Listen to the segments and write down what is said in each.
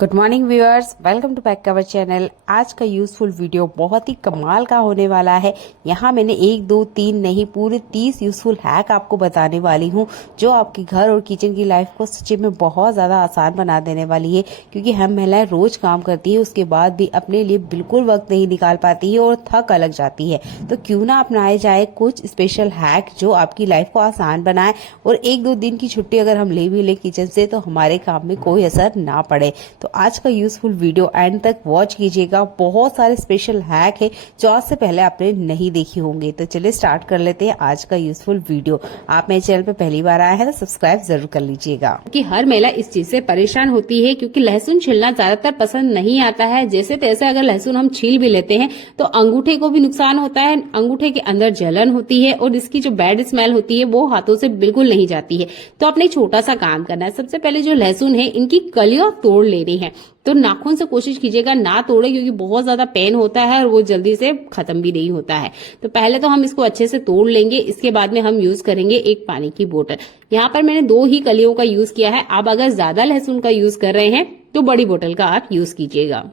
Good morning viewers, welcome to back our channel. आज का useful video बहुत ही कमाल का होने वाला है। यहाँ मैंने 1, 2, 3 नहीं पूरे 30 यूजफुल हैक आपको बताने वाली हूँ जो आपके घर और किचन की लाइफ को सच्ची में बहुत ज्यादा आसान बना देने वाली है। क्योंकि हम महिलाएं रोज काम करती है, उसके बाद भी अपने लिए बिल्कुल वक्त नहीं निकाल पाती है और थक अलग जाती है। तो क्यों ना अपनाए जाए कुछ स्पेशल हैक जो आपकी लाइफ को आसान बनाए और 1, 2 दिन की छुट्टी अगर हम ले भी ले किचन से तो हमारे काम में कोई असर ना पड़े। तो आज का यूजफुल वीडियो एंड तक वॉच कीजिएगा। बहुत सारे स्पेशल हैक है जो आज से पहले आपने नहीं देखी होंगे। तो चलिए स्टार्ट कर लेते हैं आज का यूजफुल वीडियो। आप मेरे चैनल पे पहली बार आए हैं तो सब्सक्राइब जरूर कर लीजिएगा। कि हर महिला इस चीज से परेशान होती है क्योंकि लहसुन छिलना ज्यादातर पसंद नहीं आता है। जैसे तैसे अगर लहसुन हम छील भी लेते हैं तो अंगूठे को भी नुकसान होता है, अंगूठे के अंदर जलन होती है और इसकी जो बैड स्मेल होती है वो हाथों से बिल्कुल नहीं जाती है। तो आपने छोटा सा काम करना है। सबसे पहले जो लहसुन है इनकी कलियां तोड़ लेनी है। तो नाखून से कोशिश कीजिएगा ना तोड़े क्योंकि बहुत ज्यादा पेन होता है और वो जल्दी से खत्म भी नहीं होता है। तो पहले तो हम इसको अच्छे से तोड़ लेंगे, इसके बाद में हम यूज करेंगे एक पानी की बोतल। यहाँ पर मैंने 2 ही कलियों का यूज किया है। आप अगर ज्यादा लहसुन का यूज कर रहे हैं तो बड़ी बोतल का आप यूज कीजिएगा।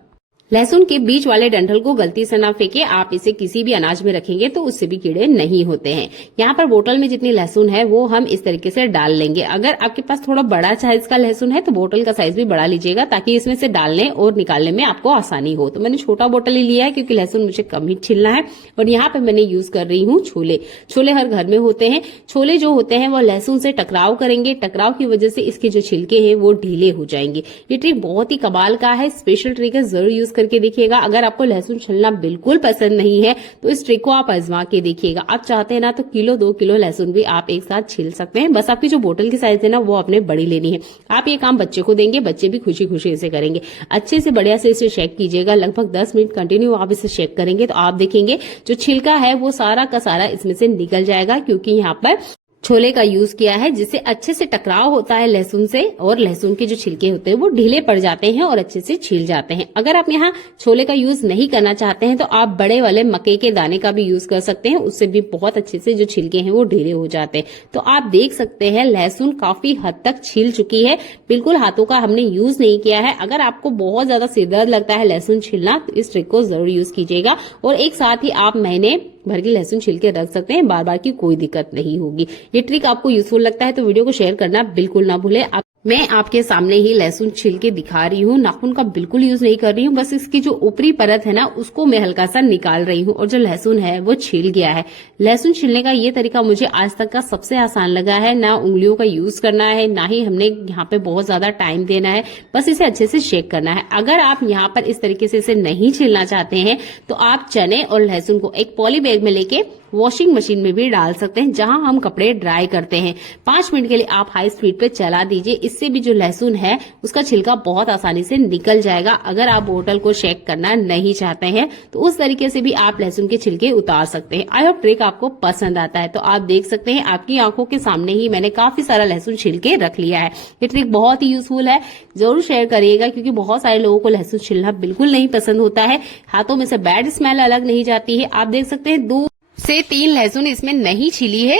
लहसुन के बीच वाले डंठल को गलती से ना फेंके, आप इसे किसी भी अनाज में रखेंगे तो उससे भी कीड़े नहीं होते हैं। यहाँ पर बोतल में जितनी लहसुन है वो हम इस तरीके से डाल लेंगे। अगर आपके पास थोड़ा बड़ा साइज का लहसुन है तो बोतल का साइज भी बढ़ा लीजिएगा ताकि इसमें से डालने और निकालने में आपको आसानी हो। तो मैंने छोटा बोतल ही लिया है क्योंकि लहसुन मुझे कम ही छिलना है। और यहाँ पे मैंने यूज कर रही हूँ छोले। छोले हर घर में होते हैं। छोले जो होते हैं वो लहसुन से टकराव करेंगे, टकराव की वजह से इसके जो छिलके हैं वो ढीले हो जाएंगे। ये ट्रिक बहुत ही कमाल का है, स्पेशल ट्रिक है, जरूर यूज करके देखिएगा। अगर आपको लहसुन छिलना बिल्कुल पसंद नहीं है तो इस ट्रिक को आप आजमा के देखिएगा। आप चाहते हैं ना तो किलो 2 किलो लहसुन भी आप एक साथ छिल सकते हैं। बस आपकी जो बोतल की साइज है ना वो आपने बड़ी लेनी है। आप ये काम बच्चे को देंगे, बच्चे भी खुशी खुशी इसे करेंगे। अच्छे से बढ़िया से इसे शेक कीजिएगा। लगभग 10 मिनट कंटिन्यू आप इसे शेक करेंगे तो आप देखेंगे जो छिलका है वो सारा का सारा इसमें से निकल जाएगा क्योंकि यहाँ पर छोले का यूज किया है जिससे अच्छे से टकराव होता है लहसुन से और लहसुन के जो छिलके होते हैं वो ढीले पड़ जाते हैं और अच्छे से छील जाते हैं। अगर आप यहाँ छोले का यूज नहीं करना चाहते हैं तो आप बड़े वाले मकई के दाने का भी यूज कर सकते हैं, उससे भी बहुत अच्छे से जो छिलके हैं वो ढीले हो जाते हैं। तो आप देख सकते हैं लहसुन काफी हद तक छील चुकी है, बिल्कुल हाथों का हमने यूज नहीं किया है। अगर आपको बहुत ज्यादा सिरदर्द लगता है लहसुन छीलना तो इस ट्रिक को जरूर यूज कीजिएगा और एक साथ ही आप महीने भर की लहसुन छिल के रख सकते हैं, बार बार की कोई दिक्कत नहीं होगी। ये ट्रिक आपको यूजफुल लगता है तो वीडियो को शेयर करना बिल्कुल ना भूले। मैं आपके सामने ही लहसुन छिल के दिखा रही हूँ, नाखून का बिल्कुल यूज नहीं कर रही हूँ, बस इसकी जो ऊपरी परत है ना उसको मैं हल्का सा निकाल रही हूँ और जो लहसुन है वो छिल गया है। लहसुन छिलने का ये तरीका मुझे आज तक का सबसे आसान लगा है। ना उंगलियों का यूज करना है, ना ही हमने यहाँ पे बहुत ज्यादा टाइम देना है, बस इसे अच्छे से शेक करना है। अगर आप यहाँ पर इस तरीके से इसे नहीं छिलना चाहते हैं तो आप चने और लहसुन को एक पॉली बैग में लेके वॉशिंग मशीन में भी डाल सकते हैं जहां हम कपड़े ड्राई करते हैं। 5 मिनट के लिए आप हाई स्पीड पे चला दीजिए, इससे भी जो लहसुन है उसका छिलका बहुत आसानी से निकल जाएगा। अगर आप बोतल को शेक करना नहीं चाहते हैं तो उस तरीके से भी आप लहसुन के छिलके उतार सकते हैं। आई होप ट्रिक आपको पसंद आता है। तो आप देख सकते हैं आपकी आंखों के सामने ही मैंने काफी सारा लहसुन छिल के रख लिया है। ये ट्रिक बहुत ही यूजफुल है, जरूर शेयर करिएगा क्योंकि बहुत सारे लोगों को लहसुन छिलना बिल्कुल नहीं पसंद होता है, हाथों में से बैड स्मेल अलग नहीं जाती है। आप देख सकते हैं 2 से 3 लहसुन इसमें नहीं छिली है,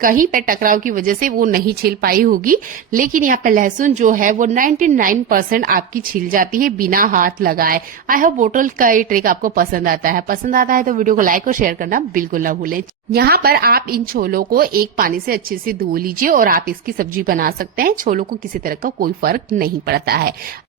कहीं पे टकराव की वजह से वो नहीं छिल पाई होगी, लेकिन यहाँ पे लहसुन जो है वो 99% आपकी छिल जाती है बिना हाथ लगाए। आई होप बोतल का ये ट्रिक आपको पसंद आता है तो वीडियो को लाइक और शेयर करना बिल्कुल ना भूलें। यहाँ पर आप इन छोलों को एक पानी से अच्छे से धो लीजिए और आप इसकी सब्जी बना सकते हैं। छोलों को किसी तरह का कोई फर्क नहीं पड़ता है।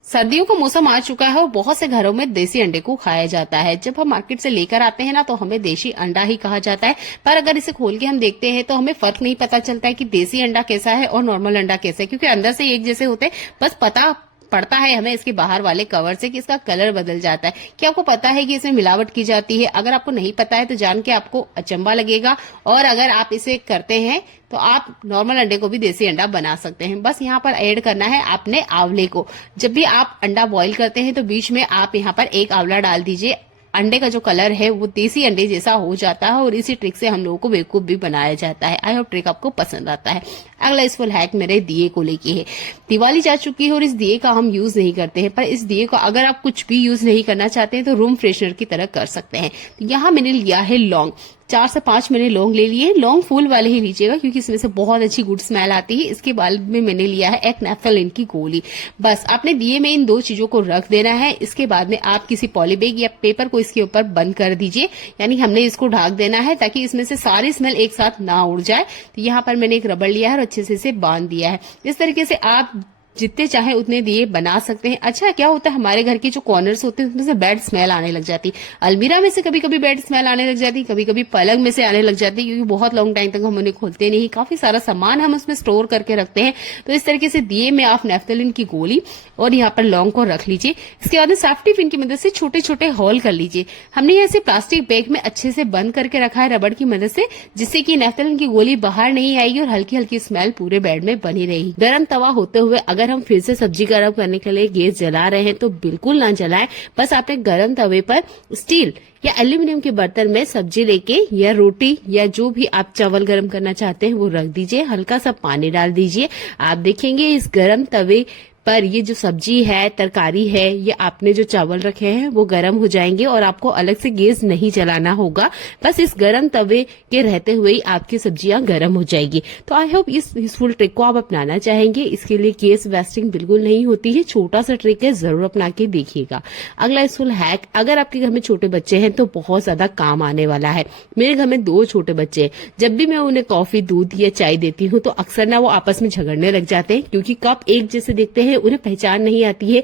सर्दियों का मौसम आ चुका है और बहुत से घरों में देसी अंडे को खाया जाता है। जब हम मार्केट से लेकर आते हैं ना तो हमें देसी अंडा ही कहा जाता है, पर अगर इसे खोल के हम देखते हैं तो हमें फर्क नहीं पता चलता है कि देसी अंडा कैसा है और नॉर्मल अंडा कैसा है, क्योंकि अंदर से एक जैसे होते हैं, बस पता पड़ता है हमें इसके बाहर वाले कवर से कि इसका कलर बदल जाता है। क्या आपको पता है कि इसमें मिलावट की जाती है? अगर आपको नहीं पता है तो जान के आपको अचंभा लगेगा, और अगर आप इसे करते हैं तो आप नॉर्मल अंडे को भी देसी अंडा बना सकते हैं। बस यहाँ पर ऐड करना है आपने आंवले को। जब भी आप अंडा बॉईल करते हैं तो बीच में आप यहाँ पर एक आंवला डाल दीजिए। अंडे का जो कलर है वो देसी अंडे जैसा हो जाता है और इसी ट्रिक से हम लोगों को बेवकूफ भी बनाया जाता है। आई होप ट्रिक आपको पसंद आता है। अगला यूजफुल हैक मेरे दिए को लेके है। दिवाली जा चुकी है और इस दिए का हम यूज नहीं करते हैं, पर इस दिए को अगर आप कुछ भी यूज नहीं करना चाहते हैं तो रूम फ्रेशनर की तरह कर सकते हैं। तो यहाँ मैंने लिया है लौंग। 4 से 5 मैंने लौंग ले लिए। लौंग फूल वाले ही लीजिएगा क्योंकि इसमें से बहुत अच्छी गुड स्मेल आती है। इसके बाद में मैंने लिया है एक नेफ्थलीन की गोली। बस आपने दिए में इन 2 चीजों को रख देना है। इसके बाद में आप किसी पॉलीबैग या पेपर को इसके ऊपर बंद कर दीजिए, यानी हमने इसको ढक देना है ताकि इसमें से सारी स्मेल एक साथ ना उड़ जाए। तो यहाँ पर मैंने एक रबड़ लिया है और अच्छे से इसे बांध दिया है। इस तरीके से आप जितने चाहे उतने दिए बना सकते हैं। अच्छा क्या होता है, हमारे घर के जो कॉर्नर्स होते हैं उसमें से बैड स्मेल आने लग जाती, अलमीरा में से कभी कभी बैड स्मेल आने लग जाती, कभी कभी पलंग में से आने लग जाती, क्योंकि बहुत लॉन्ग टाइम तक हम उन्हें खोलते नहीं, काफी सारा सामान हम उसमें स्टोर करके रखते हैं। तो इस तरीके से दिए में आप नेफ्थलीन की गोली और यहाँ पर लौंग को रख लीजिए। इसके बाद सेफ्टी पिन की मदद से छोटे छोटे होल कर लीजिए। हमने ऐसे प्लास्टिक बैग में अच्छे से बंद करके रखा है रबड़ की मदद से, जिससे कि नेफ्थलीन की गोली बाहर नहीं आएगी और हल्की हल्की स्मेल पूरे बेड में बनी रहेगी। गर्म तवा होते हुए अगर हम फिर से सब्जी गर्म करने के लिए गैस जला रहे हैं तो बिल्कुल ना जलाएं। बस आपने गर्म तवे पर स्टील या एल्यूमिनियम के बर्तन में सब्जी लेके या रोटी या जो भी आप चावल गर्म करना चाहते हैं वो रख दीजिए। हल्का सा पानी डाल दीजिए। आप देखेंगे इस गर्म तवे पर ये जो सब्जी है, तरकारी है, ये आपने जो चावल रखे हैं वो गर्म हो जाएंगे और आपको अलग से गैस नहीं जलाना होगा। बस इस गर्म तवे के रहते हुए ही आपकी सब्जियां गर्म हो जाएगी। तो आई होप इस यूजफुल ट्रिक को आप अपनाना चाहेंगे। इसके लिए गैस वेस्टिंग बिल्कुल नहीं होती है। छोटा सा ट्रिक है, जरूर अपना के देखिएगा। अगला यूजफुल हैक, अगर आपके घर में छोटे बच्चे हैं तो बहुत ज्यादा काम आने वाला है। मेरे घर में 2 छोटे बच्चे हैं। जब भी मैं उन्हें कॉफी, दूध या चाय देती हूँ तो अक्सर ना वो आपस में झगड़ने लग जाते हैं, क्योंकि कप एक जैसे देखते हैं, उन्हें पहचान नहीं आती है।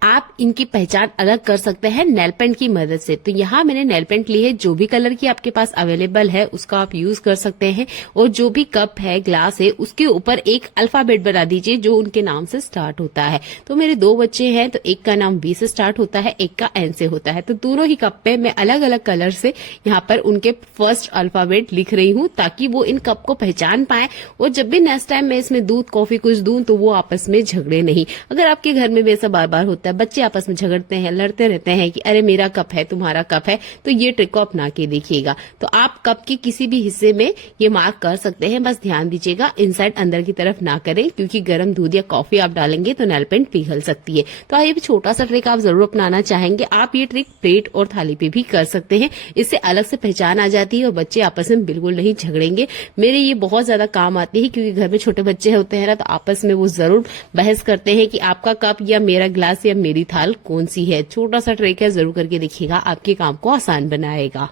आप इनकी पहचान अलग कर सकते हैं नेल पेंट की मदद से। तो यहाँ मैंने नेल पेंट ली है, जो भी कलर की आपके पास अवेलेबल है उसका आप यूज कर सकते हैं। और जो भी कप है, ग्लास है, उसके ऊपर एक अल्फाबेट बना दीजिए जो उनके नाम से स्टार्ट होता है। तो मेरे 2 बच्चे हैं, तो एक का नाम बी से स्टार्ट होता है, एक का एन से होता है। तो दोनों ही कप पे मैं अलग अलग कलर से यहाँ पर उनके फर्स्ट अल्फाबेट लिख रही हूँ, ताकि वो इन कप को पहचान पाए और जब भी नेक्स्ट टाइम मैं इसमें दूध, कॉफी कुछ दूं तो वो आपस में झगड़े नहीं। अगर आपके घर में भी ऐसा बार बार होता है, बच्चे आपस में झगड़ते हैं, लड़ते रहते हैं कि अरे मेरा कप है, तुम्हारा कप है, तो ये ट्रिक को अपना के देखिएगा। तो आप कप के किसी भी हिस्से में ये मार्क कर सकते हैं। बस ध्यान दीजिएगा इनसाइड अंदर की तरफ ना करें, क्योंकि गर्म दूध या कॉफी आप डालेंगे तो नेल पेंट पिघल सकती है। तो ये भी छोटा सा ट्रिक आप जरूर अपनाना चाहेंगे। आप ये ट्रिक प्लेट और थाली पे भी कर सकते हैं। इससे अलग से पहचान आ जाती है और बच्चे आपस में बिल्कुल नहीं झगड़ेंगे। मेरे ये बहुत ज्यादा काम आती है, क्योंकि घर में छोटे बच्चे होते हैं ना, तो आपस में वो जरूर बहस करते हैं कि आपका कप या मेरा ग्लास या मेरी थाल कौन सी है। छोटा सा ट्रिक है, जरूर करके देखिएगा, आपके काम को आसान बनाएगा।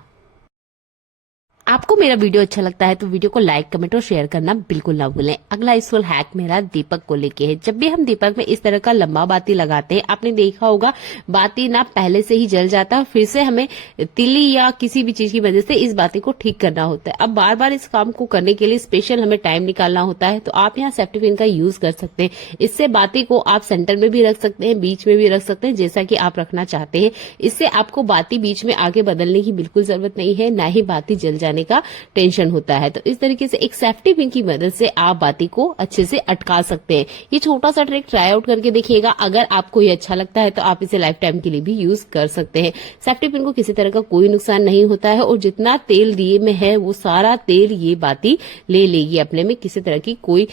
आपको मेरा वीडियो अच्छा लगता है तो वीडियो को लाइक, कमेंट और शेयर करना बिल्कुल ना भूलें। अगला यूजफुल हैक मेरा दीपक को लेके है। जब भी हम दीपक में इस तरह का लंबा बाती लगाते हैं, आपने देखा होगा बाती ना पहले से ही जल जाता है, फिर से हमें तिल्ली या किसी भी चीज की वजह से इस बाती को ठीक करना होता है। अब बार बार इस काम को करने के लिए स्पेशल हमें टाइम निकालना होता है। तो आप यहाँ सेफ्टी पिन का यूज कर सकते हैं। इससे बाती को आप सेंटर में भी रख सकते हैं, बीच में भी रख सकते हैं, जैसा कि आप रखना चाहते हैं। इससे आपको बाती बीच में आगे बदलने की बिल्कुल जरूरत नहीं है, ना ही बाती जल जाने का टेंशन होता है। तो इस तरीके से एक सेफ्टी पिन की मदद से आप बाती को अच्छे से अटका सकते हैं। ये छोटा सा ट्रिक ट्राई आउट करके देखिएगा। अगर आपको ये अच्छा लगता है तो आप इसे लाइफ टाइम के लिए भी यूज कर सकते हैं। सेफ्टी पिन को किसी तरह का कोई नुकसान नहीं होता है और जितना तेल दिए में है वो सारा तेल ये बाती ले लेगी अपने में, किसी तरह की कोई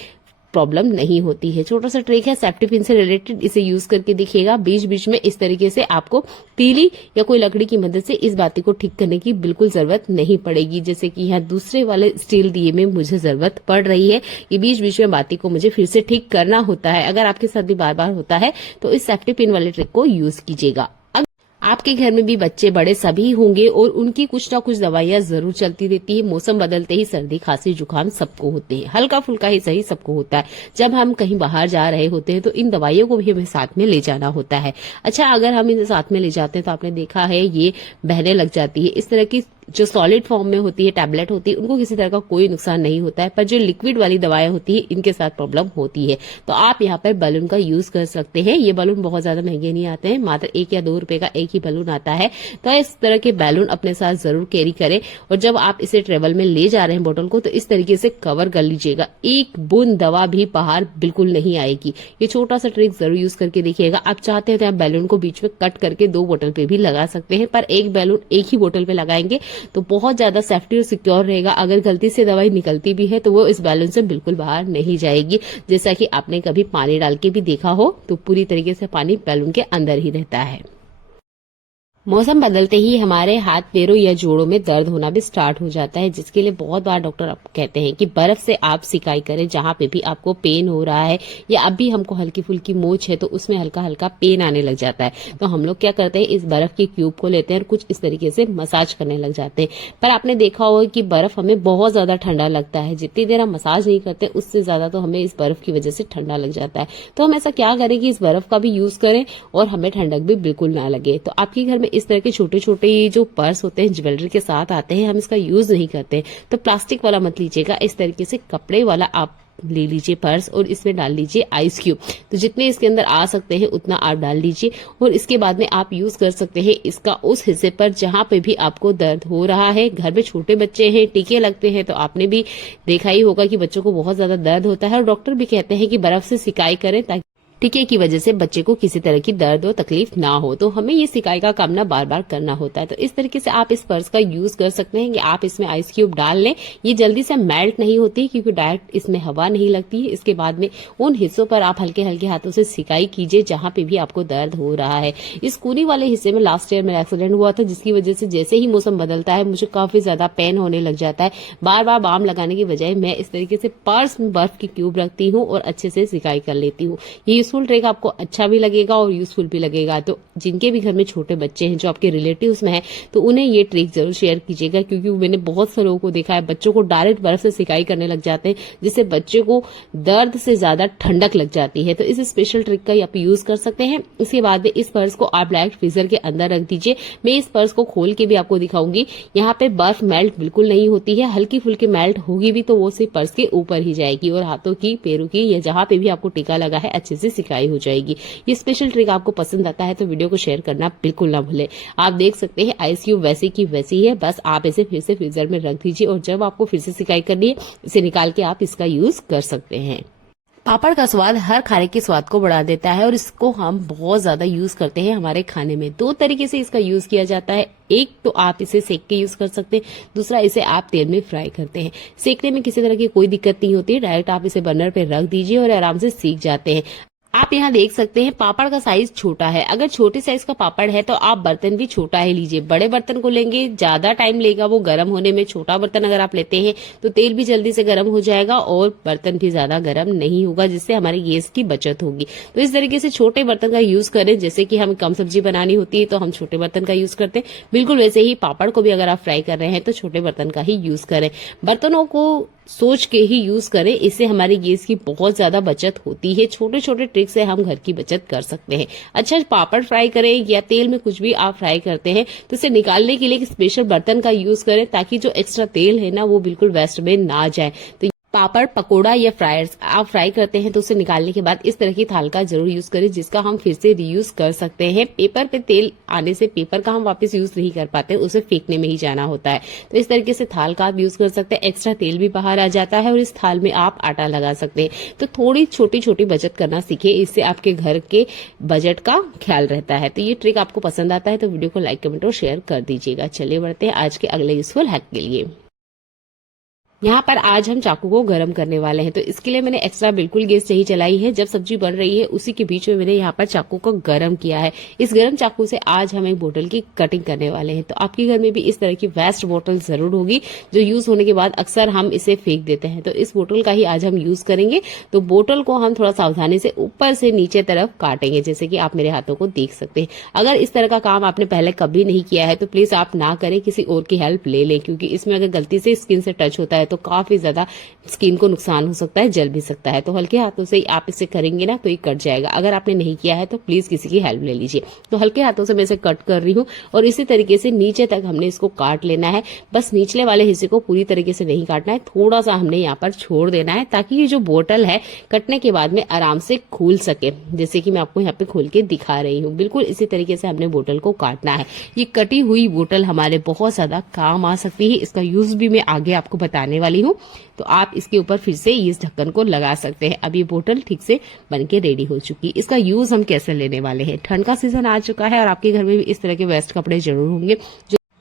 प्रॉब्लम नहीं होती है। छोटा सा ट्रिक है सेफ्टी पिन से रिलेटेड, इसे यूज करके देखिएगा। बीच बीच में इस तरीके से आपको तीली या कोई लकड़ी की मदद से इस बाती को ठीक करने की बिल्कुल जरूरत नहीं पड़ेगी, जैसे कि यहाँ दूसरे वाले स्टील दिए में मुझे जरूरत पड़ रही है। ये बीच बीच में बाती को मुझे फिर से ठीक करना होता है। अगर आपके साथ भी बार बार होता है तो इस सेफ्टी पिन वाले ट्रिक को यूज कीजिएगा। आपके घर में भी बच्चे बड़े सभी होंगे और उनकी कुछ ना कुछ दवाइयां जरूर चलती रहती है। मौसम बदलते ही सर्दी, खांसी, जुकाम सबको होते हैं, हल्का फुल्का ही सही सबको होता है। जब हम कहीं बाहर जा रहे होते हैं तो इन दवाइयों को भी हमें साथ में ले जाना होता है। अच्छा, अगर हम इन्हें साथ में ले जाते हैं तो आपने देखा है ये बहने लग जाती है। इस तरह की जो सॉलिड फॉर्म में होती है, टैबलेट होती है, उनको किसी तरह का कोई नुकसान नहीं होता है, पर जो लिक्विड वाली दवाएं होती है इनके साथ प्रॉब्लम होती है। तो आप यहाँ पर बैलून का यूज कर सकते हैं। ये बैलून बहुत ज्यादा महंगे नहीं आते हैं, मात्र 1 या 2 रुपए का एक ही बैलून आता है। तो इस तरह के बैलून अपने साथ जरूर कैरी करें और जब आप इसे ट्रेवल में ले जा रहे हैं बोतल को, तो इस तरीके से कवर कर लीजिएगा। एक बूंद दवा भी बाहर बिल्कुल नहीं आएगी। ये छोटा सा ट्रिक जरूर यूज करके देखिएगा। आप चाहते हैं तो आप बैलून को बीच में कट करके 2 बोतल पे भी लगा सकते हैं, पर एक बैलून एक ही बोतल पे लगाएंगे तो बहुत ज्यादा सेफ्टी और सिक्योर रहेगा। अगर गलती से दवाई निकलती भी है तो वो इस बैलून से बिल्कुल बाहर नहीं जाएगी। जैसा कि आपने कभी पानी डाल के भी देखा हो तो पूरी तरीके से पानी बैलून के अंदर ही रहता है। मौसम बदलते ही हमारे हाथ पैरों या जोड़ों में दर्द होना भी स्टार्ट हो जाता है, जिसके लिए बहुत बार डॉक्टर आपको कहते हैं कि बर्फ से आप सिकाई करें जहां पे भी आपको पेन हो रहा है, या अभी हमको हल्की फुल्की मोच है तो उसमें हल्का हल्का पेन आने लग जाता है। तो हम लोग क्या करते हैं, इस बर्फ की क्यूब को लेते हैं और कुछ इस तरीके से मसाज करने लग जाते हैं। पर आपने देखा होगा कि बर्फ हमें बहुत ज्यादा ठंडा लगता है, जितनी देर हम मसाज नहीं करते उससे ज्यादा तो हमें इस बर्फ की वजह से ठंडा लग जाता है। तो हम ऐसा क्या करें कि इस बर्फ का भी यूज करें और हमें ठंडक भी बिल्कुल ना लगे। तो आपके घर में इस तरह के छोटे छोटे ये जो पर्स होते हैं ज्वेलरी के साथ आते हैं, हम इसका यूज नहीं करते, तो प्लास्टिक वाला मत लीजिएगा, इस तरीके से कपड़े वाला आप ले लीजिए पर्स और इसमें डाल लीजिए आइस क्यूब। तो जितने इसके अंदर आ सकते हैं उतना आप डाल लीजिए और इसके बाद में आप यूज कर सकते हैं इसका उस हिस्से पर जहां पे भी आपको दर्द हो रहा है। घर में छोटे बच्चे हैं, टीके लगते हैं, तो आपने भी देखा ही होगा कि बच्चों को बहुत ज्यादा दर्द होता है और डॉक्टर भी कहते हैं कि बर्फ से सिकाई करें ताकि टीके की वजह से बच्चे को किसी तरह की दर्द और तकलीफ ना हो। तो हमें ये सिकाई का काम ना बार बार करना होता है। तो इस तरीके से आप इस पर्स का यूज कर सकते हैं कि आप इसमें आइस क्यूब डाल लें। ये जल्दी से मेल्ट नहीं होती क्योंकि डायरेक्ट इसमें हवा नहीं लगती है। इसके बाद में उन हिस्सों पर आप हल्के हल्के हाथों से सिकाई कीजिए जहां पे भी आपको दर्द हो रहा है। इस कूनी वाले हिस्से में लास्ट ईयर मेरा एक्सीडेंट हुआ था, जिसकी वजह से जैसे ही मौसम बदलता है मुझे काफी ज्यादा पेन होने लग जाता है। बार बार बाम लगाने की बजाय मैं इस तरीके से पर्स में बर्फ की क्यूब रखती हूँ और अच्छे से सिकाई कर लेती हूँ। ये यूजफुल ट्रिक आपको अच्छा भी लगेगा और यूजफुल भी लगेगा। तो जिनके भी घर में छोटे बच्चे हैं जो आपके रिलेटिव्स में हैं, तो उन्हें ये ट्रिक जरूर शेयर कीजिएगा, क्योंकि मैंने बहुत से लोगों को देखा है बच्चों को डायरेक्ट बर्फ से सिकाई करने लग जाते हैं, जिससे बच्चे को दर्द से ज्यादा ठंडक लग जाती है। तो इस स्पेशल ट्रिक का आप यूज कर सकते हैं। इसके बाद में इस पर्स को आप डायरेक्ट फ्रीजर के अंदर रख दीजिए। मैं इस पर्स को खोल के भी आपको दिखाऊंगी। यहाँ पे बर्फ मेल्ट बिल्कुल नहीं होती है, हल्की फुल्की मेल्ट होगी भी तो वो सिर्फ पर्स के ऊपर ही जाएगी और हाथों की, पैरों की या जहां पे भी आपको टीका लगा है अच्छे से सिकाई हो जाएगी। ये स्पेशल ट्रिक आपको पसंद आता है तो वीडियो को शेयर करना बिल्कुल ना भूलें। आप देख सकते हैं आइस क्यूब वैसे की वैसी है, बस आप इसे फिर से फ्रीजर में रख दीजिए और जब आपको फिर से सिकाई करनी है इसे निकाल के आप इसका यूज कर सकते हैं। पापड़ का स्वाद हर खाने के स्वाद को बढ़ा देता है और इसको हम बहुत ज्यादा यूज करते हैं हमारे खाने में। दो तरीके से इसका यूज किया जाता है। एक तो आप इसे सेक के यूज कर सकते हैं, दूसरा इसे आप तेल में फ्राई करते हैं। सेकने में किसी तरह की कोई दिक्कत नहीं होती है, डायरेक्ट आप इसे बर्नर पे रख दीजिए और आराम से सीख जाते हैं। आप यहाँ देख सकते हैं पापड़ का साइज छोटा है। अगर छोटे साइज का पापड़ है तो आप बर्तन भी छोटा ही लीजिए। बड़े बर्तन को लेंगे ज्यादा टाइम लेगा वो गर्म होने में। छोटा बर्तन अगर आप लेते हैं तो तेल भी जल्दी से गर्म हो जाएगा और बर्तन भी ज्यादा गर्म नहीं होगा, जिससे हमारे गैस की बचत होगी। तो इस तरीके से छोटे बर्तन का यूज करें। जैसे कि हमें कम सब्जी बनानी होती है तो हम छोटे बर्तन का यूज करते हैं, बिल्कुल वैसे ही पापड़ को भी अगर आप फ्राई कर रहे हैं तो छोटे बर्तन का ही यूज करें। बर्तनों को सोच के ही यूज करें, इससे हमारी गैस की बहुत ज्यादा बचत होती है। छोटे छोटे ट्रिक से हम घर की बचत कर सकते हैं। अच्छा, पापड़ फ्राई करें या तेल में कुछ भी आप फ्राई करते हैं तो इसे निकालने के लिए एक स्पेशल बर्तन का यूज करें, ताकि जो एक्स्ट्रा तेल है ना वो बिल्कुल वेस्ट में ना जाए। तो पापड़, पकोड़ा या फ्रायर्स आप फ्राई करते हैं तो उसे निकालने के बाद इस तरह की थाल का जरूर यूज करें, जिसका हम फिर से रीयूज कर सकते हैं। पेपर पे तेल आने से पेपर का हम वापस यूज नहीं कर पाते, उसे फेंकने में ही जाना होता है। तो इस तरीके से थाल का आप यूज कर सकते हैं। एक्स्ट्रा तेल भी बाहर आ जाता है और इस थाल में आप आटा लगा सकते हैं। तो थोड़ी छोटी छोटी बचत करना सीखे, इससे आपके घर के बजट का ख्याल रहता है। तो ये ट्रिक आपको पसंद आता है तो वीडियो को लाइक, कमेंट और शेयर कर दीजिएगा। चलिए बढ़ते हैं आज के अगले यूजफुल हैक के लिए। यहाँ पर आज हम चाकू को गर्म करने वाले हैं, तो इसके लिए मैंने एक्स्ट्रा बिल्कुल गैस नहीं चलाई है। जब सब्जी बन रही है उसी के बीच में मैंने यहाँ पर चाकू को गर्म किया है। इस गर्म चाकू से आज हम एक बोतल की कटिंग करने वाले हैं। तो आपके घर में भी इस तरह की वेस्ट बोतल जरूर होगी जो यूज होने के बाद अक्सर हम इसे फेंक देते हैं। तो इस बोतल का ही आज हम यूज करेंगे। तो बोतल को हम थोड़ा सावधानी से ऊपर से नीचे तरफ काटेंगे, जैसे कि आप मेरे हाथों को देख सकते हैं। अगर इस तरह का काम आपने पहले कभी नहीं किया है तो प्लीज आप ना करें, किसी और की हेल्प ले लें, क्योंकि इसमें अगर गलती से स्किन से टच होता है तो काफी ज्यादा स्किन को नुकसान हो सकता है, जल भी सकता है। तो हल्के हाथों से आप इसे करेंगे ना तो ये कट जाएगा। अगर आपने नहीं किया है तो प्लीज किसी की हेल्प ले लीजिए। तो हल्के हाथों से मैं इसे कट कर रही हूँ और इसी तरीके से नीचे तक हमने इसको काट लेना है। बस निचले वाले हिस्से को पूरी तरीके से नहीं काटना है, थोड़ा सा हमने यहाँ पर छोड़ देना है, ताकि ये जो बोतल है कटने के बाद में आराम से खुल सके। जैसे कि मैं आपको यहाँ पे खोल के दिखा रही हूँ, बिल्कुल इसी तरीके से हमने बोतल को काटना है। ये कटी हुई बोतल हमारे बहुत ज्यादा काम आ सकती है। इसका यूज भी मैं आगे आपको बताने वाली हूँ। तो आप इसके ऊपर फिर से इस ढक्कन को लगा सकते हैं। अब ये बोतल ठीक से बनके रेडी हो चुकी है। इसका यूज हम कैसे लेने वाले हैं, ठंड का सीजन आ चुका है और आपके घर में भी इस तरह के वेस्ट कपड़े जरूर होंगे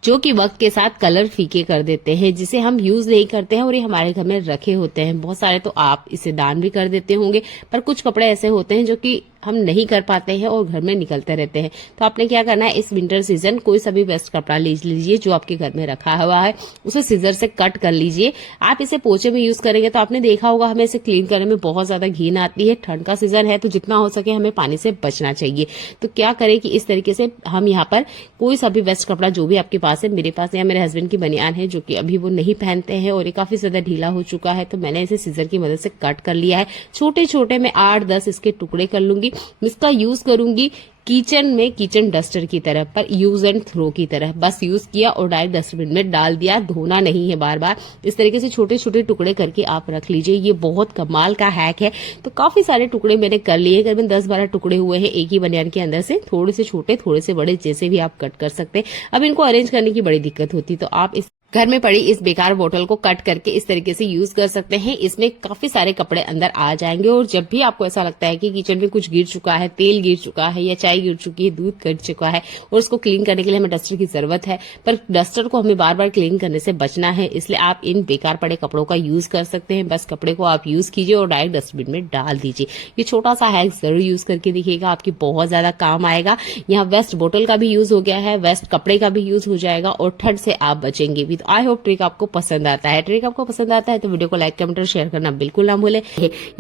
जो कि वक्त के साथ कलर फीके कर देते हैं, जिसे हम यूज नहीं करते हैं और ये हमारे घर में रखे होते हैं बहुत सारे। तो आप इसे दान भी कर देते होंगे, पर कुछ कपड़े ऐसे होते हैं जो कि हम नहीं कर पाते हैं और घर में निकलते रहते हैं। तो आपने क्या करना है, इस विंटर सीजन कोई सा भी वेस्ट कपड़ा ले लीजिए जो आपके घर में रखा हुआ है, उसे सीजर से कट कर लीजिए। आप इसे पोछे में यूज करेंगे तो आपने देखा होगा हमें इसे क्लीन करने में बहुत ज्यादा घिन आती है। ठंड का सीजन है तो जितना हो सके हमें पानी से बचना चाहिए। तो क्या करें कि इस तरीके से हम यहाँ पर कोई सा भी वेस्ट कपड़ा जो भी आपके पास है, मेरे पास या मेरे हस्बैंड की बनियान है जो कि अभी वो नहीं पहनते हैं और ये काफी ज्यादा ढीला हो चुका है, तो मैंने इसे सीजर की मदद से कट कर लिया है। छोटे छोटे मैं 8-10 इसके टुकड़े कर लूंगी। इसका यूज करूंगी किचन में किचन डस्टर की तरह, पर यूज एंड थ्रो की तरह। बस यूज किया और डायरेक्ट डस्टबिन में डाल दिया, धोना नहीं है बार बार। इस तरीके से छोटे छोटे टुकड़े करके आप रख लीजिए। ये बहुत कमाल का हैक है। तो काफी सारे टुकड़े मैंने कर लिए, करीबन 10-12 टुकड़े हुए हैं एक ही बनियान के अंदर से। थोड़े से छोटे थोड़े से बड़े जैसे भी आप कट कर सकते हैं। अब इनको अरेंज करने की बड़ी दिक्कत होती, तो आप इस घर में पड़ी इस बेकार बोतल को कट करके इस तरीके से यूज कर सकते हैं। इसमें काफी सारे कपड़े अंदर आ जाएंगे और जब भी आपको ऐसा लगता है कि किचन में कुछ गिर चुका है, तेल गिर चुका है या चाय गिर चुकी है, दूध गिर चुका है और उसको क्लीन करने के लिए हमें डस्टर की जरूरत है, पर डस्टर को हमें बार बार क्लीन करने से बचना है, इसलिए आप इन बेकार पड़े कपड़ों का यूज कर सकते हैं। बस कपड़े को आप यूज कीजिए और डायरेक्ट डस्टबिन में डाल दीजिए। ये छोटा सा हैक जरूर यूज करके देखिएगा, आपकी बहुत ज्यादा काम आएगा। यहाँ वेस्ट बोतल का भी यूज हो गया है, वेस्ट कपड़े का भी यूज हो जाएगा और ठंड से आप बचेंगे भी। तो आई होप ट्रिक आपको पसंद आता है। ट्रिक आपको पसंद आता है तो वीडियो को लाइक, कमेंट और शेयर करना बिल्कुल ना भूलें।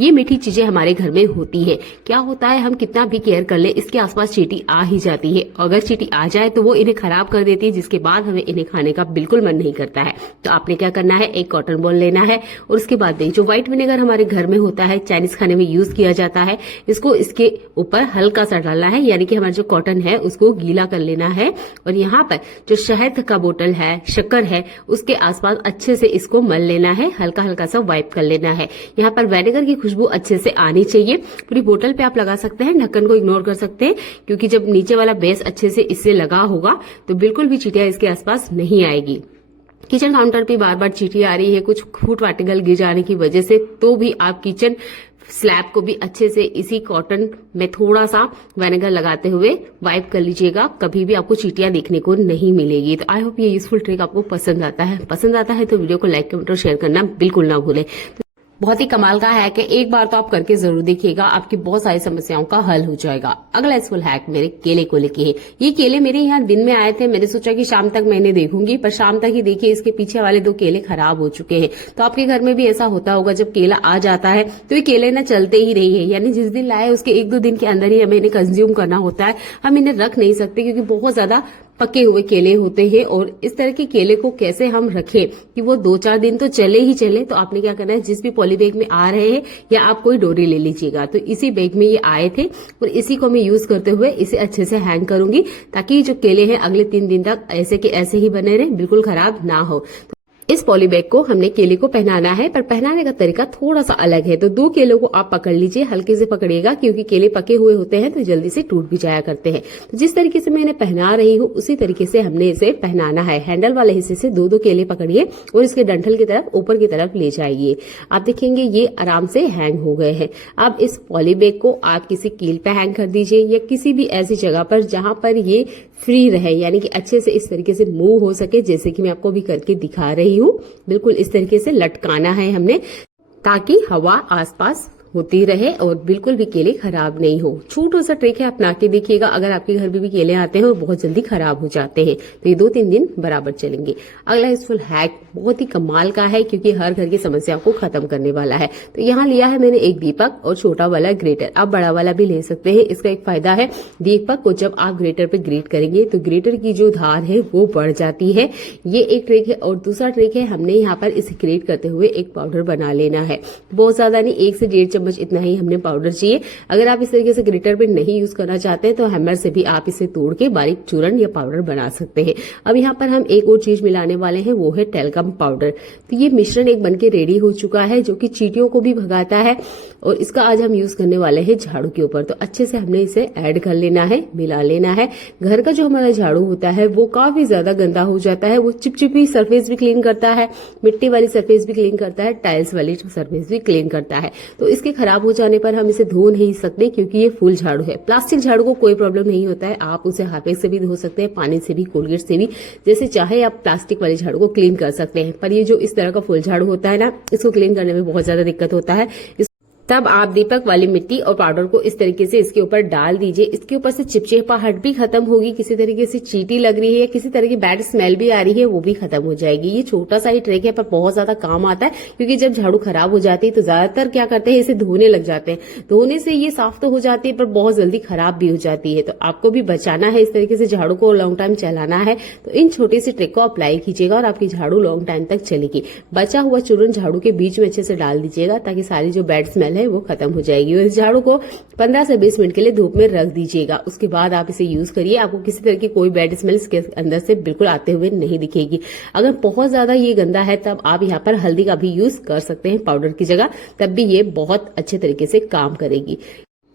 ये मीठी चीजें हमारे घर में होती है। क्या होता है, हम कितना भी केयर कर ले, इसके आसपास चींटी आ ही जाती है। अगर चींटी आ जाए तो वो इन्हें खराब कर देती है, जिसके बाद हमें इन्हें खाने का बिल्कुल मन नहीं करता है। तो आपने क्या करना है, एक कॉटन बॉल लेना है और उसके बाद जो व्हाइट विनेगर हमारे घर में होता है, चाइनीज खाने में यूज किया जाता है, इसको इसके ऊपर हल्का सा डालना है, यानी कि हमारा जो कॉटन है उसको गीला कर लेना है। और यहाँ पर जो शहद का बोतल है, शक्कर है, उसके आसपास अच्छे से इसको मल लेना है, हल्का हल्का सा वाइप कर लेना है। यहाँ पर विनेगर की खुशबू अच्छे से आनी चाहिए। पूरी बोतल पे आप लगा सकते हैं, ढक्कन को इग्नोर कर सकते हैं, क्योंकि जब नीचे वाला बेस अच्छे से इससे लगा होगा तो बिल्कुल भी चींटियां इसके आसपास नहीं आएगी। किचन काउंटर पे बार बार चींटी आ रही है कुछ फूट वार्टिकल गिर जाने की वजह से, तो भी आप किचन स्लैब को भी अच्छे से इसी कॉटन में थोड़ा सा विनेगर लगाते हुए वाइप कर लीजिएगा। कभी भी आपको चींटियां देखने को नहीं मिलेगी। तो आई होप ये यूजफुल ट्रिक आपको पसंद आता है तो वीडियो को लाइक, कमेंट और शेयर करना बिल्कुल ना भूलें। बहुत ही कमाल का हैक है, एक बार तो आप करके जरूर देखिएगा, आपकी बहुत सारी समस्याओं का हल हो जाएगा। अगला यूजफुल हैक मेरे केले को लेके है। ये केले मेरे यहाँ दिन में आए थे, मैंने सोचा कि शाम तक मैं इन्हें देखूंगी, पर शाम तक ही देखिए इसके पीछे वाले 2 केले खराब हो चुके हैं। तो आपके घर में भी ऐसा होता होगा, जब केला आ जाता है तो ये केले ना चलते ही नहीं है, यानी जिस दिन लाए उसके 1-2 दिन के अंदर ही हमें इन्हें कंज्यूम करना होता है। हम इन्हें रख नहीं सकते क्योंकि बहुत ज्यादा पके हुए केले होते हैं। और इस तरह के केले को कैसे हम रखें कि वो 2-4 दिन तो चले ही चले, तो आपने क्या करना है, जिस भी पॉली बैग में आ रहे हैं या आप कोई डोरी ले लीजिएगा। तो इसी बैग में ये आए थे और इसी को मैं यूज करते हुए इसे अच्छे से हैंग करूंगी, ताकि जो केले हैं अगले 3 दिन तक ऐसे के ऐसे ही बने रहे, बिल्कुल खराब ना हो। इस पॉली बैग को हमने केले को पहनाना है, पर पहनाने का तरीका थोड़ा सा अलग है। तो 2 केलों को आप पकड़ लीजिए, हल्के से पकड़िएगा, क्योंकि केले पके हुए होते हैं तो जल्दी से टूट भी जाया करते हैं। तो जिस तरीके से मैं इन्हें पहना रही हूँ उसी तरीके से हमने इसे पहनाना है। हैंडल वाले हिस्से से 2-2 केले पकड़िए और इसके डंठल की तरफ ऊपर की तरफ ले जाइए। आप देखेंगे ये आराम से हैंग हो गए हैं। अब इस पॉली बैग को आप किसी कील पे हैंग कर दीजिए या किसी भी ऐसी जगह पर जहां पर ये फ्री रहे, यानी कि अच्छे से इस तरीके से मूव हो सके, जैसे कि मैं आपको भी करके दिखा रही हूँ। बिल्कुल इस तरीके से लटकाना है हमने, ताकि हवा आसपास होती रहे और बिल्कुल भी केले खराब नहीं हो। छोटा सा ट्रिक है, अपना के देखिएगा। अगर आपके घर में भी केले आते हैं और बहुत जल्दी खराब हो जाते हैं तो ये 2-3 दिन बराबर चलेंगे। अगला यूजफुल हैक बहुत ही कमाल का है, क्योंकि हर घर की समस्याओं को खत्म करने वाला है। तो यहाँ लिया है मैंने एक दीपक और छोटा वाला ग्रेटर, आप बड़ा वाला भी ले सकते हैं। इसका एक फायदा है, दीपक को जब आप ग्रेटर पे ग्रेट करेंगे तो ग्रेटर की जो धार है वो बढ़ जाती है। ये एक ट्रिक है। और दूसरा ट्रिक है, हमने यहाँ पर इसे ग्रेट करते हुए एक पाउडर बना लेना है। बहुत ज्यादा नहीं, 1 से 1.5 चम्मच इतना ही हमने पाउडर चाहिए। अगर आप इस तरीके से ग्रेटर पे नहीं यूज करना चाहते हैं तो हैमर से भी आप इसे तोड़ के बारीक चूरन या पाउडर बना सकते हैं। अब यहाँ पर हम एक और चीज मिलाने वाले हैं, वो है टेलकम पाउडर। तो ये मिश्रण एक बनके रेडी हो चुका है, जो कि चींटियों को भी भगाता है और इसका आज हम यूज करने वाले हैं झाड़ू के ऊपर। तो अच्छे से हमने इसे ऐड कर लेना है, मिला लेना है। घर का जो हमारा झाड़ू होता है वो काफी ज्यादा गंदा हो जाता है, वो चिपचिपी सरफेस भी क्लीन करता है, मिट्टी वाली सरफेस भी क्लीन करता है, टाइल्स वाली सरफेस भी क्लीन करता है। तो इसके खराब हो जाने पर हम इसे धो नहीं सकते, क्योंकि ये फुल झाड़ू है। प्लास्टिक झाड़ू को कोई प्रॉब्लम नहीं होता है, आप उसे हार्पिक से भी धो सकते हैं, पानी से भी, कोलगेट से भी, जैसे चाहे आप प्लास्टिक वाले झाड़ू को क्लीन कर सकते हैं। पर ये जो इस तरह का फुल झाड़ू होता है ना, इसको क्लीन करने में बहुत ज्यादा दिक्कत होता है। तब आप दीपक वाली मिट्टी और पाउडर को इस तरीके से इसके ऊपर डाल दीजिए। इसके ऊपर से चिपचिपाहट भी खत्म होगी, किसी तरीके से चींटी लग रही है या किसी तरह की बैड स्मेल भी आ रही है वो भी खत्म हो जाएगी। ये छोटा सा ही ट्रिक है पर बहुत ज्यादा काम आता है, क्योंकि जब झाड़ू खराब हो जाती है तो ज्यादातर क्या करते हैं, इसे धोने लग जाते हैं। धोने से ये साफ तो हो जाती है पर बहुत जल्दी खराब भी हो जाती है। तो आपको भी बचाना है, इस तरीके से झाड़ू को लॉन्ग टाइम चलाना है तो इन छोटी सी ट्रिक को अप्लाई कीजिएगा और आपकी झाड़ू लॉन्ग टाइम तक चलेगी। बचा हुआ चूर्ण झाड़ू के बीच में अच्छे से डाल दीजिएगा ताकि सारी जो बैड स्मेल है वो खत्म हो जाएगी। और इस झाड़ू को 15 से 20 मिनट के लिए धूप में रख दीजिएगा। उसके बाद आप इसे यूज करिए, आपको किसी तरह की कोई बैड स्मेल इसके अंदर से बिल्कुल आते हुए नहीं दिखेगी। अगर बहुत ज्यादा ये गंदा है तब आप यहाँ पर हल्दी का भी यूज कर सकते हैं पाउडर की जगह, तब भी ये बहुत अच्छे तरीके से काम करेगी।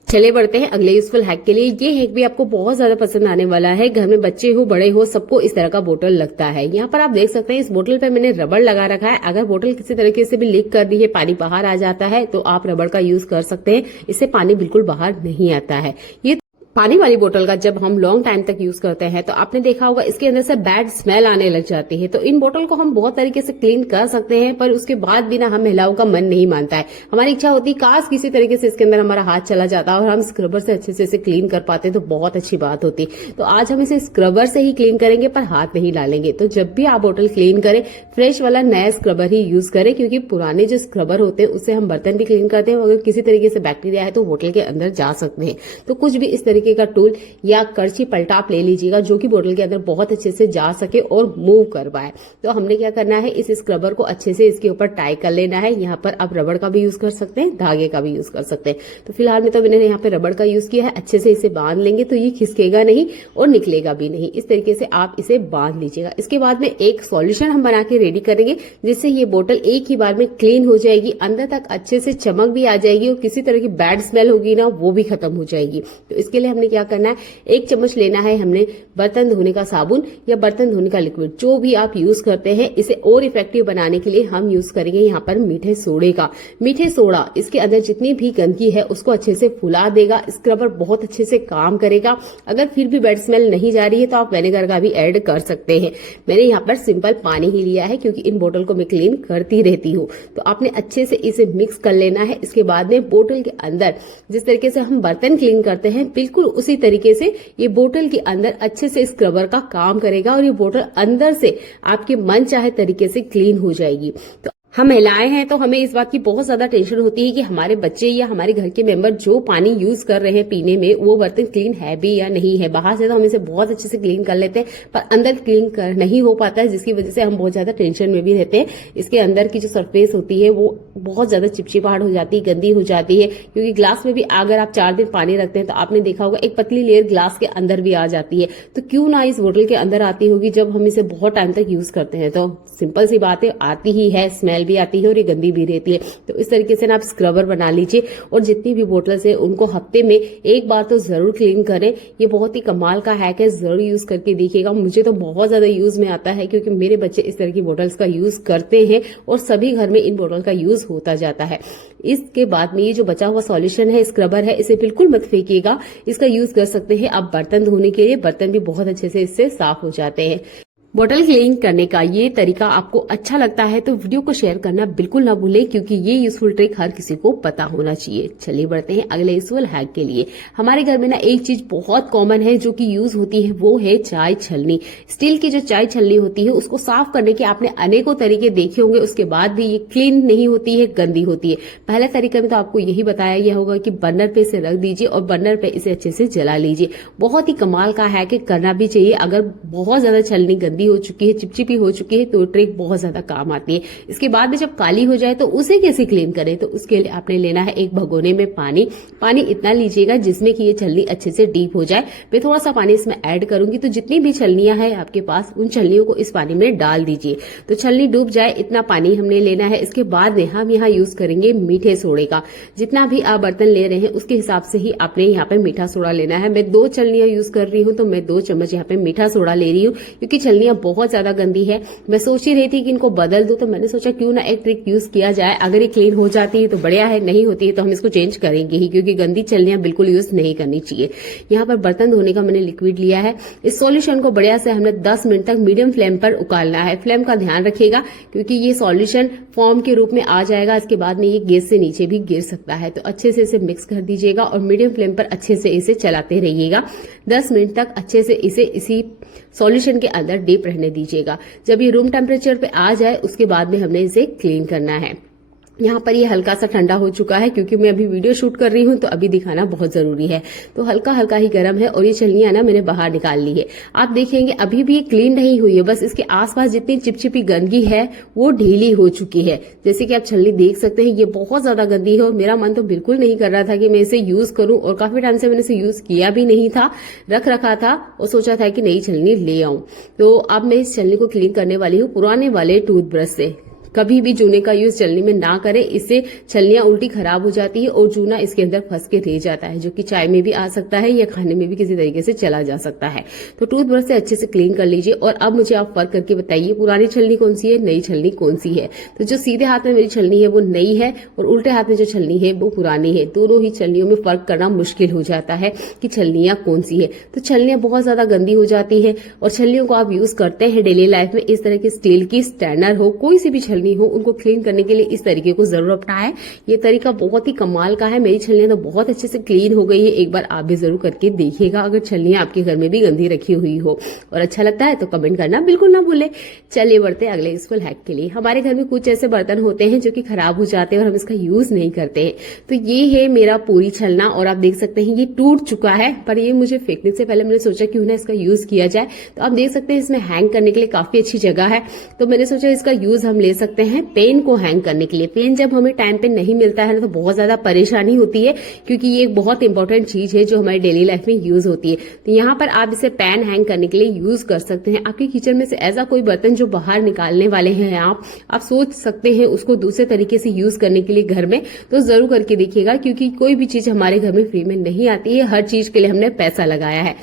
चले बढ़ते हैं अगले यूजफुल हैक के लिए। ये हैक भी आपको बहुत ज्यादा पसंद आने वाला है। घर में बच्चे हो बड़े हो सबको इस तरह का बोतल लगता है। यहाँ पर आप देख सकते हैं इस बोतल पे मैंने रबड़ लगा रखा है। अगर बोतल किसी तरीके से भी लीक कर दी है, पानी बाहर आ जाता है तो आप रबड़ का यूज कर सकते हैं, इससे पानी बिल्कुल बाहर नहीं आता है। ये पानी वाली बोतल का जब हम लॉन्ग टाइम तक यूज करते हैं तो आपने देखा होगा इसके अंदर से बैड स्मेल आने लग जाती है। तो इन बोतल को हम बहुत तरीके से क्लीन कर सकते हैं पर उसके बाद भी ना हम महिलाओं का मन नहीं मानता है। हमारी इच्छा होती है काश किसी तरीके से इसके अंदर हमारा हाथ चला जाता और हम स्क्रबर से अच्छे से इसे क्लीन कर पाते तो बहुत अच्छी बात होती। तो आज हम इसे स्क्रबर से ही क्लीन करेंगे पर हाथ नहीं डालेंगे। तो जब भी आप बोतल क्लीन करें फ्रेश वाला नया स्क्रबर ही यूज करें, क्योंकि पुराने जो स्क्रबर होते हैं उससे हम बर्तन भी क्लीन करते हैं। अगर किसी तरीके से बैक्टीरिया है तो बोतल के अंदर जा सकते हैं। तो कुछ भी इस तरीके का टूल या करछी पलटाप ले लीजिएगा जो कि बोतल के अंदर बहुत अच्छे से जा सके और मूव कर पाए। तो हमने क्या करना है, इस स्क्रबर को अच्छे से इसके ऊपर टाई कर लेना है। यहाँ पर आप रबड़ का भी यूज कर सकते हैं, धागे का भी यूज कर सकते हैं। तो फिलहाल में तो मैंने यहाँ पे रबड़ का यूज किया है। अच्छे से इसे बांध लेंगे तो ये खिसकेगा नहीं और निकलेगा भी नहीं। इस तरीके से आप इसे बांध लीजिएगा। इसके बाद में एक सॉल्यूशन हम बना के रेडी करेंगे जिससे ये बोतल एक ही बार में क्लीन हो जाएगी, अंदर तक अच्छे से चमक भी आ जाएगी और किसी तरह की बैड स्मेल होगी ना वो भी खत्म हो जाएगी। तो इसके लिए हमने क्या करना है, 1 चम्मच लेना है हमने बर्तन धोने का साबुन या बर्तन धोने का लिक्विड, जो भी आप यूज करते हैं। इसे और इफेक्टिव बनाने के लिए हम यूज करेंगे यहाँ पर मीठे सोडे का। मीठे सोडा इसके अंदर जितनी भी गंदगी है उसको अच्छे से फुला देगा। स्क्रबर बहुत अच्छे से काम करेगा। अगर फिर भी बैड स्मेल नहीं जा रही है तो आप विनेगर का भी ऐड कर सकते हैं। मैंने यहाँ पर सिंपल पानी ही लिया है क्योंकि इन बोतल को मैं क्लीन करती रहती हूँ। तो आपने अच्छे से इसे मिक्स कर लेना है। इसके बाद में बोतल के अंदर जिस तरीके से हम बर्तन क्लीन करते हैं बिल्कुल उसी तरीके से ये बोतल के अंदर अच्छे से स्क्रबर का काम करेगा और ये बोतल अंदर से आपके मन चाहे तरीके से क्लीन हो जाएगी। तो हम महिलाएं हैं तो हमें इस बात की बहुत ज्यादा टेंशन होती है कि हमारे बच्चे या हमारे घर के मेंबर जो पानी यूज कर रहे हैं पीने में वो बर्तन क्लीन है भी या नहीं है। बाहर से तो हम इसे बहुत अच्छे से क्लीन कर लेते हैं पर अंदर क्लीन कर नहीं हो पाता है, जिसकी वजह से हम बहुत ज्यादा टेंशन में भी रहते हैं। इसके अंदर की जो सरफेस होती है वो बहुत ज्यादा चिपचिपाहट हो जाती है, गंदी हो जाती है। क्योंकि ग्लास में भी अगर आप 4 दिन पानी रखते हैं तो आपने देखा होगा एक पतली लेयर ग्लास के अंदर भी आ जाती है। तो क्यों ना इस बोतल के अंदर आती होगी जब हम इसे बहुत टाइम तक यूज करते हैं। तो सिंपल सी बात है, आती ही है, स्मेल भी आती है और ये गंदी भी रहती है। तो इस तरीके से ना आप स्क्रबर बना लीजिए और जितनी भी बोतल्स है उनको हफ्ते में एक बार तो जरूर क्लीन करें। ये बहुत ही कमाल का हैक है, जरूर यूज करके देखिएगा। मुझे तो बहुत ज्यादा यूज में आता है क्योंकि मेरे बच्चे इस तरह की बोतल्स का यूज करते हैं और सभी घर में इन बोतल का यूज होता जाता है। इसके बाद में ये जो बचा हुआ सॉल्यूशन है, स्क्रबर है, इसे बिल्कुल मत फेंकिएगा। इसका यूज कर सकते हैं आप बर्तन धोने के लिए। बर्तन भी बहुत अच्छे से इससे साफ हो जाते हैं। बोतल क्लीन करने का ये तरीका आपको अच्छा लगता है तो वीडियो को शेयर करना बिल्कुल ना भूलें क्योंकि ये यूजफुल ट्रिक हर किसी को पता होना चाहिए। चलिए बढ़ते हैं अगले यूजफुल हैक के लिए। हमारे घर में ना एक चीज बहुत कॉमन है जो कि यूज होती है, वो है चाय छलनी। स्टील की जो चाय छलनी होती है उसको साफ करने के आपने अनेकों तरीके देखे होंगे, उसके बाद भी ये क्लीन नहीं होती है, गंदी होती है। पहले तरीके में तो आपको यही बताया गया होगा कि बर्नर पे इसे रख दीजिए और बर्नर पे इसे अच्छे से जला लीजिए। बहुत ही कमाल का हैक है, करना भी चाहिए। अगर बहुत ज्यादा छलनी गंदी हो चुकी है, चिपचिपी हो चुकी है तो ट्रिक बहुत ज्यादा काम आती है। इसके बाद में जब काली हो जाए तो उसे कैसे क्लीन करें, तो उसके लिए आपने लेना है एक भगोने में पानी इतना लीजिएगा जिसमें कि ये छलनी अच्छे से डीप हो जाए। मैं थोड़ा सा पानी इसमें ऐड करूंगी तो जितनी भी छलनियां हैं आपके पास उन छलनियों को इस पानी में डाल दीजिए। तो छलनी डूब जाए इतना पानी हमने लेना है। इसके बाद में हम यहाँ यूज करेंगे मीठे सोडे का। जितना भी आप बर्तन ले रहे हैं उसके हिसाब से ही आपने यहाँ पे मीठा सोडा लेना है। मैं 2 छलनियां यूज कर रही हूँ तो मैं 2 चम्मच यहाँ पे मीठा सोडा ले रही हूँ क्योंकि छलनियां बहुत ज्यादा गंदी है। मैं सोच ही रही थी कि इनको बदल दूं, तो मैंने सोचा क्यों ना एक ट्रिक यूज किया जाए। अगर ये क्लीन हो जाती है तो बढ़िया है, नहीं होती है तो हम इसको चेंज करेंगे ही, क्योंकि गंदी छलनियां बिल्कुल यूज नहीं करनी चाहिए। यहाँ पर बर्तन धोने का मैंने लिक्विड लिया है। इस सॉल्यूशन को बढ़िया से हमने 10 मिनट तक मीडियम फ्लेम पर उकालना है। फ्लेम का ध्यान रखिएगा, क्योंकि ये सॉल्यूशन फॉर्म के रूप में आ जाएगा, इसके बाद में ये गैस से नीचे भी गिर सकता है। तो अच्छे से इसे मिक्स कर दीजिएगा और मीडियम फ्लेम पर अच्छे से इसे चलाते रहिएगा। 10 मिनट तक अच्छे से इसे इसी सॉल्यूशन के अंदर डीप रहने दीजिएगा। जब ये रूम टेम्परेचर पे आ जाए उसके बाद में हमने इसे क्लीन करना है। यहाँ पर ये हल्का सा ठंडा हो चुका है, क्योंकि मैं अभी वीडियो शूट कर रही हूँ तो अभी दिखाना बहुत जरूरी है। तो हल्का हल्का ही गर्म है और ये छलनियां ना मैंने बाहर निकाल ली है। आप देखेंगे अभी भी ये क्लीन नहीं हुई है, बस इसके आसपास जितनी चिपचिपी गंदगी है वो ढीली हो चुकी है। जैसे कि आप छलनी देख सकते हैं, ये बहुत ज्यादा गंदी है और मेरा मन तो बिल्कुल नहीं कर रहा था कि मैं इसे यूज करूं, और काफी टाइम से मैंने इसे यूज किया भी नहीं था, रख रखा था और सोचा था कि नई छलनी ले आऊं। तो अब मैं इस छलनी को क्लीन करने वाली हूँ पुराने वाले टूथब्रश से। कभी भी जूने का यूज छलनी में ना करें, इससे छलनियां उल्टी खराब हो जाती है और जूना इसके अंदर फंस के रह जाता है, जो कि चाय में भी आ सकता है या खाने में भी किसी तरीके से चला जा सकता है। तो टूथब्रश से अच्छे से क्लीन कर लीजिए। और अब मुझे आप फर्क करके बताइए, पुरानी छलनी कौन सी है, नई छलनी कौन सी है। तो जो सीधे हाथ में मेरी छलनी है वो नई है और उल्टे हाथ में जो छलनी है वो पुरानी है। दोनों ही छलनियों में फर्क करना मुश्किल हो जाता है कि छलनियां कौन सी है। तो छलनियां बहुत ज्यादा गंदी हो जाती है और छलनियों को आप यूज करते हैं डेली लाइफ में, इस तरह की स्टील की, स्टैंडर हो, कोई सी भी छलनी हो, उनको क्लीन करने के लिए इस तरीके को जरूर अपनाएं। ये तरीका बहुत ही कमाल का है। मेरी छलनियां तो बहुत अच्छे से क्लीन हो गई है। एक बार आप भी जरूर करके देखिएगा, अगर छलनियां आपके घर में भी गंदी रखी हुई हो और अच्छा लगता है तो कमेंट करना बिल्कुल ना भूले। चलिए बढ़ते हैं अगले यूजफुल हैक के लिए। हमारे घर में कुछ ऐसे बर्तन होते हैं जो कि खराब हो जाते हैं और हम इसका यूज नहीं करते हैं। तो ये है मेरा पूरी छलना और आप देख सकते हैं ये टूट चुका है, पर ये मुझे फेंकने से पहले मैंने सोचा क्यों ना इसका यूज किया जाए। तो आप देख सकते हैं इसमें हैंग करने के लिए काफी अच्छी जगह है, तो मैंने सोचा इसका यूज हम ले सकते हैं पेन को हैंग करने के लिए। पेन जब हमें टाइम पे नहीं मिलता है ना तो बहुत ज्यादा परेशानी होती है, क्योंकि ये एक बहुत इंपॉर्टेंट चीज है जो हमारी डेली लाइफ में यूज होती है। तो यहाँ पर आप इसे पेन हैंग करने के लिए यूज कर सकते हैं। आपके किचन में से ऐसा कोई बर्तन जो बाहर निकालने वाले हैं आप सोच सकते हैं उसको दूसरे तरीके से यूज करने के लिए घर में, तो जरूर करके देखिएगा, क्योंकि कोई भी चीज हमारे घर में फ्री में नहीं आती है, हर चीज के लिए हमने पैसा लगाया है।